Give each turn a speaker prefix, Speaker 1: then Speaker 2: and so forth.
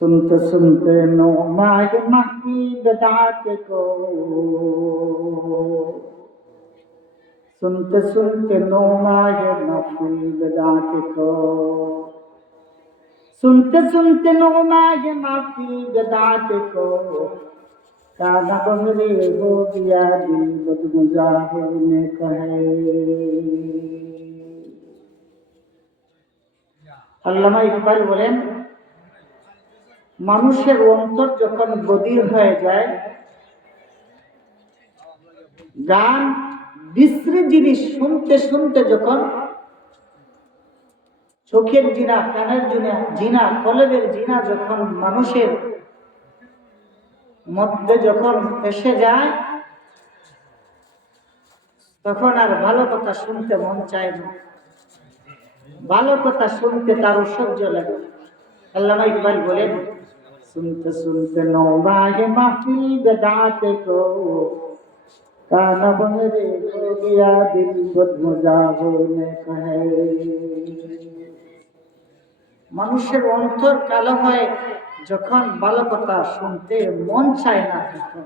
Speaker 1: सुनते सुनते नो माग मक्की बेदात को सुनते सुनते नो माग मक्की बेदात को सुनते सुनते नो माग मक्की बेदात को काना बहरे हो गया दिल बदगुजार ने कहे अल्लामा इकबाल बोलें মানুষের অন্তর যখন বদির হয়ে যায়, গান বিশ্রী জিনিস শুনতে শুনতে যখন চোখের জিনা, কানের জিনা জিনা কলেবের জিনা যখন মানুষের মধ্যে যখন এসে যায়, তখন আর ভালো কথা শুনতে মন চায় না। ভালো কথা শুনতে তার অসহ্য লাগে। আল্লামা ইকবাল বলেন सुनते सुनते नौबागे महफिल बजाते को काना बहरे हो गया दिल बदमजा होने कहे মানুষের অন্তর কালো হয় যখন ভালো কথা শুনতে মন চায় না তখন